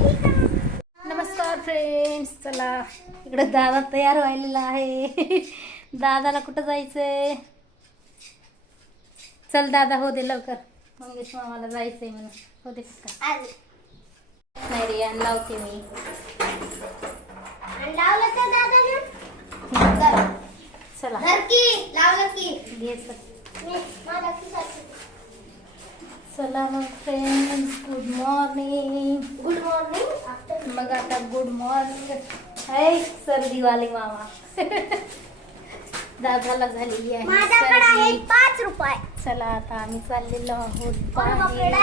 नमस्कार फ्रेंड्स, चला इकडे दादा तयार व्हायलेला आहे. दादाला कुठं जायचंय? चल दादा, हो दे लवकर. मंगेश मामाला जायचंय म्हणून. हो दे का नाही रे, आणि लावते मी. चला घे चला मग फ्रेंड्स, गुड मॉर्निंग. मग आता गुड मॉर्निंग आहे. सर्दीवाले मामा दादाला झालेली आहे सर्दी. 5 रुपये. चला आता आम्ही चाललेलो आहोत बाहेर.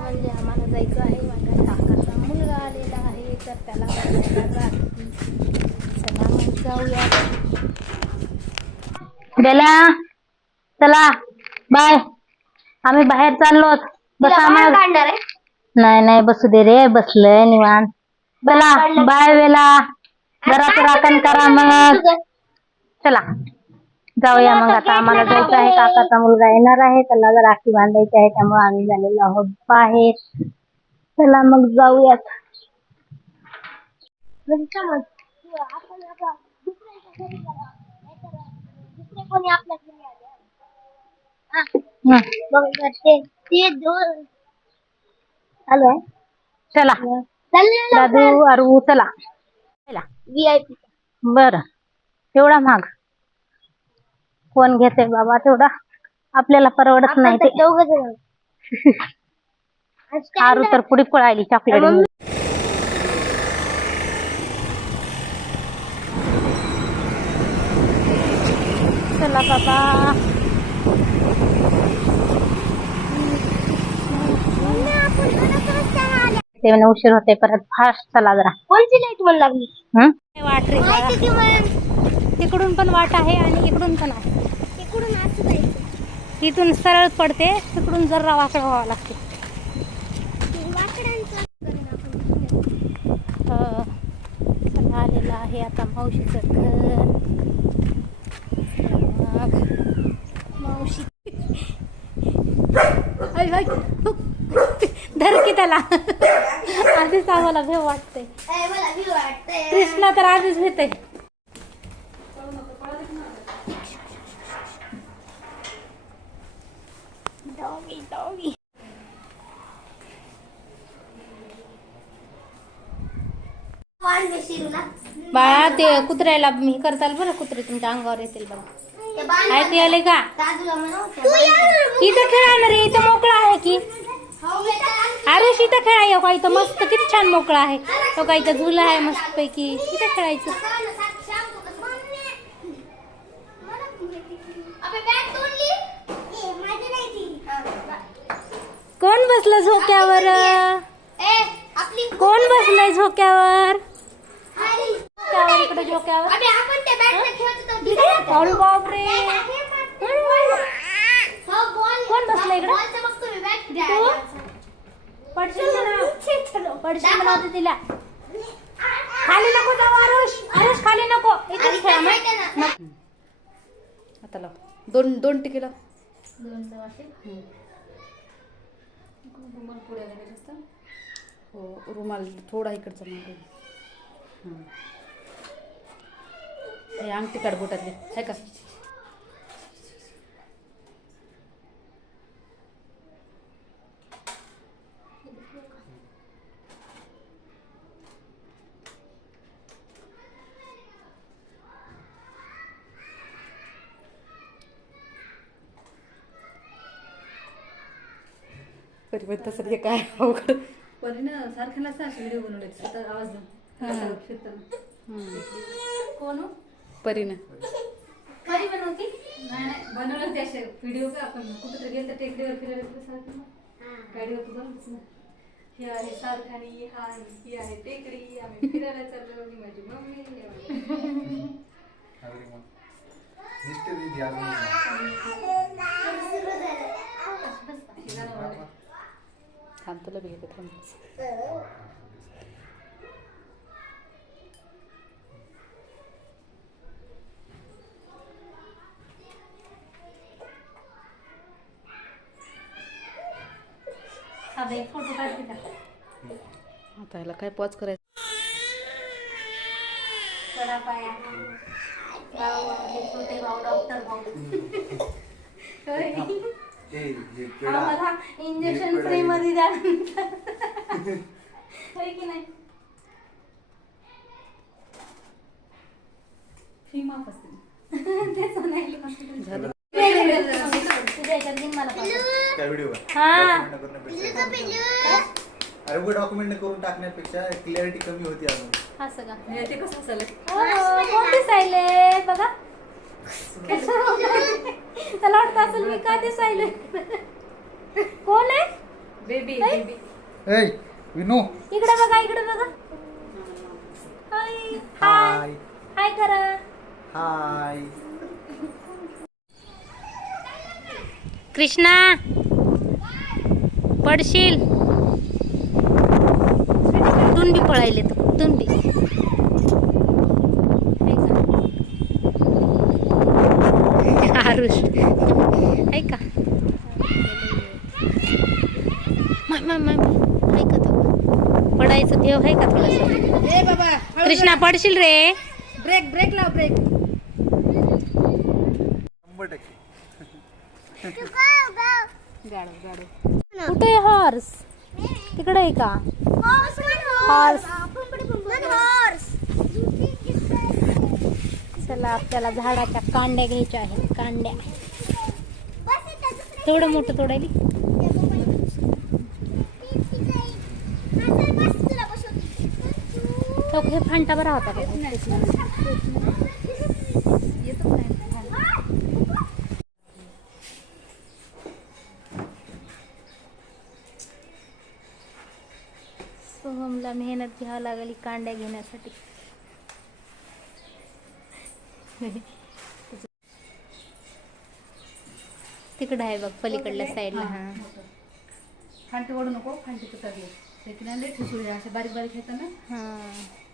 म्हणजे आम्हाला जायचं आहे. माझ्या काकाचा मुलगा आलेला आहे, तर त्याला चला मग जाऊया. बेला चला बाय, आम्ही बाहेर चाललो. बसा मग. नाही नाही, बसू दे रे, बसलंय निवांत. चला बाय बेला, जरा राखण करा मग. चला जाऊया मग. आता आम्हाला जायचं आहे. काकाचा मुलगा येणार आहे, त्याला जर राखी बांधायची आहे, त्यामुळे आम्ही झालेलो आहोत बाहेर. चला मग जाऊयात. चला दादू अरू चला. VIP. बर, एवढा महाग कोण घेते बाबा? तेवढा आपल्याला परवडत नाही ते. आरू तर पुढे पळाली चॉकलेट. चला बाबा, ते उशीर होते परत. फास्ट चला जरा. कोणती लाईट मला लागली? वाट रे, तिकडून पण वाट आहे आणि इकडून पण आहे. इकडून असं जायचं. इथून सरळ पडते, तिकडून जरा वाकडं व्हावं लागते. चला आलेला आहे आता मावशीचं घर. मावशी धर की त्याला. आधीच आम्हाला भेव वाटते. कृष्णा तर आधीच भेटते. बाळा, ते कुत्र्याला हे करताल बरं, कुत्रे तुमच्या अंगावर येतील बघा. ऐकू आले का? इथं खेळा ना रे, इथं मोकळा आहे की. आरुष इथं खेळा का? इथं मस्त किती छान मोकळा आहे. तो का इथं झुला आहे मस्त पैकी, इथं खेळायचं. कोण बसलं झोक्यावर? कोण बसलंय झोक्यावर? इकडे झोक्यावर. अरे बापरे, कोण बसलं इकडे? पडशील म्हणा तिला. खाली नको जाऊ आरुष, आरुष खाली नको. इथेच खेळा मग. आता लाव दोन टिके लाव. हो, रुमाल थोडा इकडचा मागे. हे अंगठी काढ बोटातली आहे का? परिवर्तन तसं काय अवघड. परीनं सारख्याला सारखे व्हिडिओ बनवले, स्वतः आवाज देऊन. कोण? परीनं परी बनवती? नाही बनवलं ते असे व्हिडिओ. का आपण कुठं तरी गेलं तर टेकडीवर फिरायला सारखं गाडीवर तू बघच ना. ही आहे सारखानी, ही आहे टेकडी, आम्ही फिरायला चाललो, मी माझी मम्मी. थांब तुला भेट थांब. साधा एक फोटो काढते का? आता ह्याला काय पॉज करायचं. वडापाया गावागावातले छोटे भाऊ डॉक्टर भाऊ आम्हाला इंजेक्शन फ्री मध्ये द्या होय की नाही. फी माफ असते तेच नाही झालं. तुझ्या याच्यात दिन मला काय व्हिडिओ हा अरे उगा डॉक्युमेंट करून टाकण्यापेक्षा क्लॅरिटी कमी होती अजून. असं का ते कसं झालं. कोण दिसायले बघा. त्याला वाटतं असेल मी का दिसायले. कोण आहे बेबी बेबी. ए विनू इकडे बघा इकडे बघा. हाय हाय हाय करा. हाय. कृष्णा पडशील. कुठून बी पळायले तर कुठून बी. आरुष ऐका ऐका तो पडायचं देव आहे का थोडंसं. ए बाबा कृष्णा पडशील रे. ब्रेक ब्रेक लाव ब्रेक. 100%. गाडव गाडव. कुठे हॉर्स. तिकडे आहे का हॉर्स. चला आपल्याला झाडाच्या कांड्या घ्यायच्या आहेत. कांड्या थोडं मोठं तोडायली. तो हे फांटा बरा होता का. सोहमला मेहनत घ्यावी लागली कांड्या घेण्यासाठी. तिकडं आहे बघ पलीकडल्या साईडला. हा फांटी ओढू नको. फांटी तुटली लय ठिसूळ असे बारीक बारीक येतात ना. हा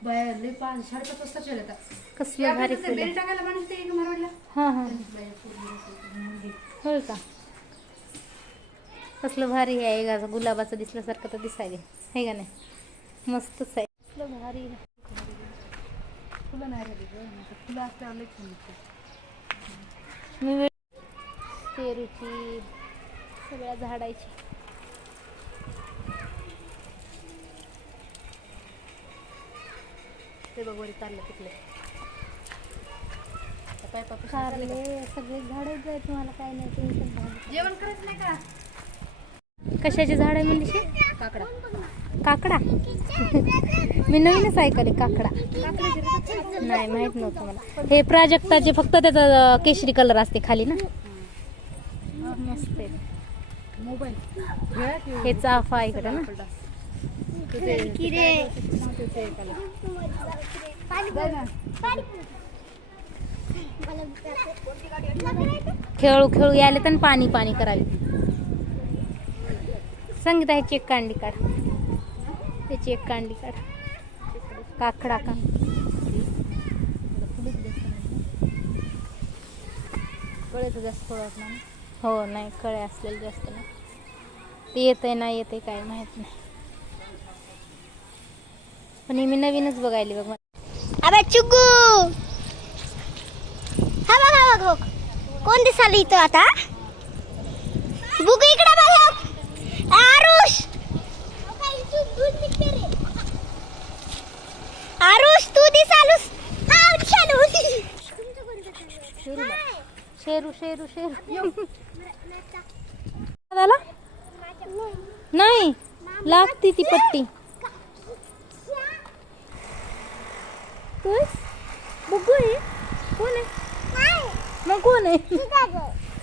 बाहेर लय 5-5:30 वाजता येतात. कसलं भारी फुलं. बेरी टाकायला माणूस ते मरवाडला. हा हा होय का. कसलं भारी आहे का. गुलाबाचं दिसल्यासारखं तर दिसायला आहे का नाही. मस्तच आहे. कसलं भारी आहे. फुलं नाही राहिली गं. फुलं असल्यावर लय छान दिसते. मी पेरूची सगळ्या झाडाची. ते बघ वरी चाललं तिकडे. कारले सगळे झाडच आहेत. तुम्हाला काय नाही टेन्शन. जेवण करायचं नाही का. कशाची झाड आहे म्हणजे. काकडा काकडा. मी नवीनच ऐकले काकडा. नाही माहित नव्हतं मला. हे प्राजक्ताचे फक्त त्याचा केशरी कलर असते खाली ना. मस्त आहे. मोबाईल हे चाफा इकडं ना. खेळू खेळू यायला तर पाणी पाणी करायला. संगीता ह्याची एक कांडी काढ. त्याची एक कांडी काढ. काकडा का कळेचं जास्त थोडं ना. हो नाही कळे असलेलं जास्त ना. ते येतंय नाही येतंय काय माहित नाही. पण मी नवीनच बघायली बघ. अबे चुगू हा बघ कोण दिसायला इथं आता. बुक इकडे बघ. आरुष आरुष तू दिसालूस. शेरू शेरू शेरू दादा नाही लागती ती पट्टी. बुगू आहे. कोण आहे मग. कोण आहे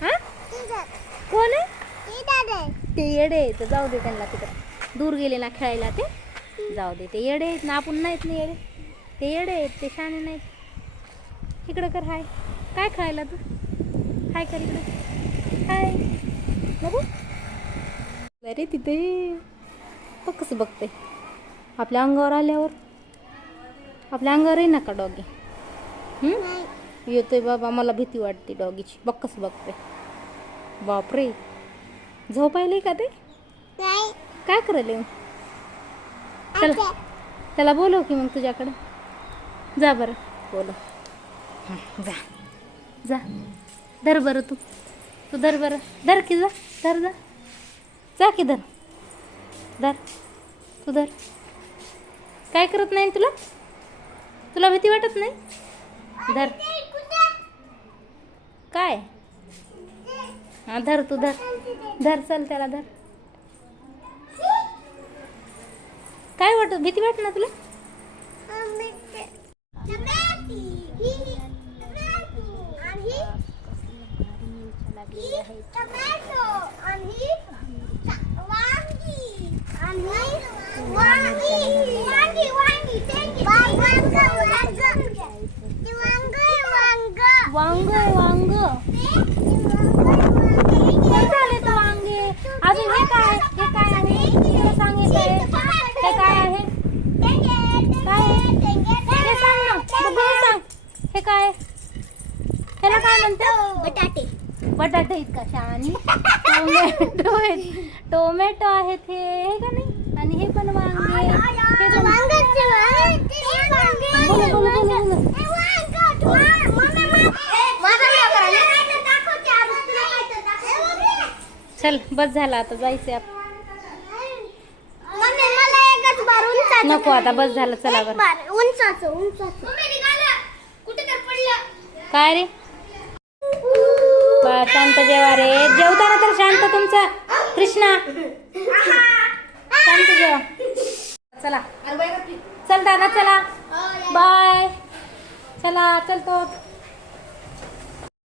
हा कोण आहे. ते येडे आहेत. जाऊ दे त्यांना. तिकडे दूर गेले ना खेळायला. ते जाऊ दे. ते येडे आहेत ना. आपण नाहीत ना येडे. ते येडे आहेत. ते शाणे नाहीत. इकडं कर हाय. काय खेळायला तू. हाय कर इकडे. हाय बघू. अरे तिथे बघ कसं बघते. आपल्या अंगावर आल्यावर आपल्या अंगावर आहे नका डॉगी. येतोय बाबा. मला भीती वाटते डॉगीची. बघ कसं बघते. बापरे झोपायले का ते. काय करायले चला त्याला बोलव की मग तुझ्याकडे. जा बरं बोलव. जा जा धर बरं तू धर बरं. धर की जा. धर जा. जा की धर. धर तू धर. काय करत नाही तुला? तुला भीती वाटत नाही? धर. काय हा धर तू धर. धर चल त्याला धर. काय वाटत? भीती वाटत ना तुला? वांग वांग झाले तर वांगे. अजून हे काय? हे काय आहे? तुला सांग हे काय आहे? हे काय आहे? काय आहे? हे सांग ना बघू. हे सांग हे काय? ह्याला काय म्हणतात? बटाटे. बटाटे आहेत का शहाणी? टोमॅटो आहेत. टोमॅटो आहेत हे का नाही? आणि हे पण वांगे. हे पण- बोला, बोला, बोला, बोला. चल बस झाला आता जायचंय आपण. नको आता बस झालं. चला बरं. काय रे बा शांत जेवा रे. जेवताना तर शांत तुमचा कृष्णा. शांत जेवा. चला चल दादा चला बाय. चला चलतो.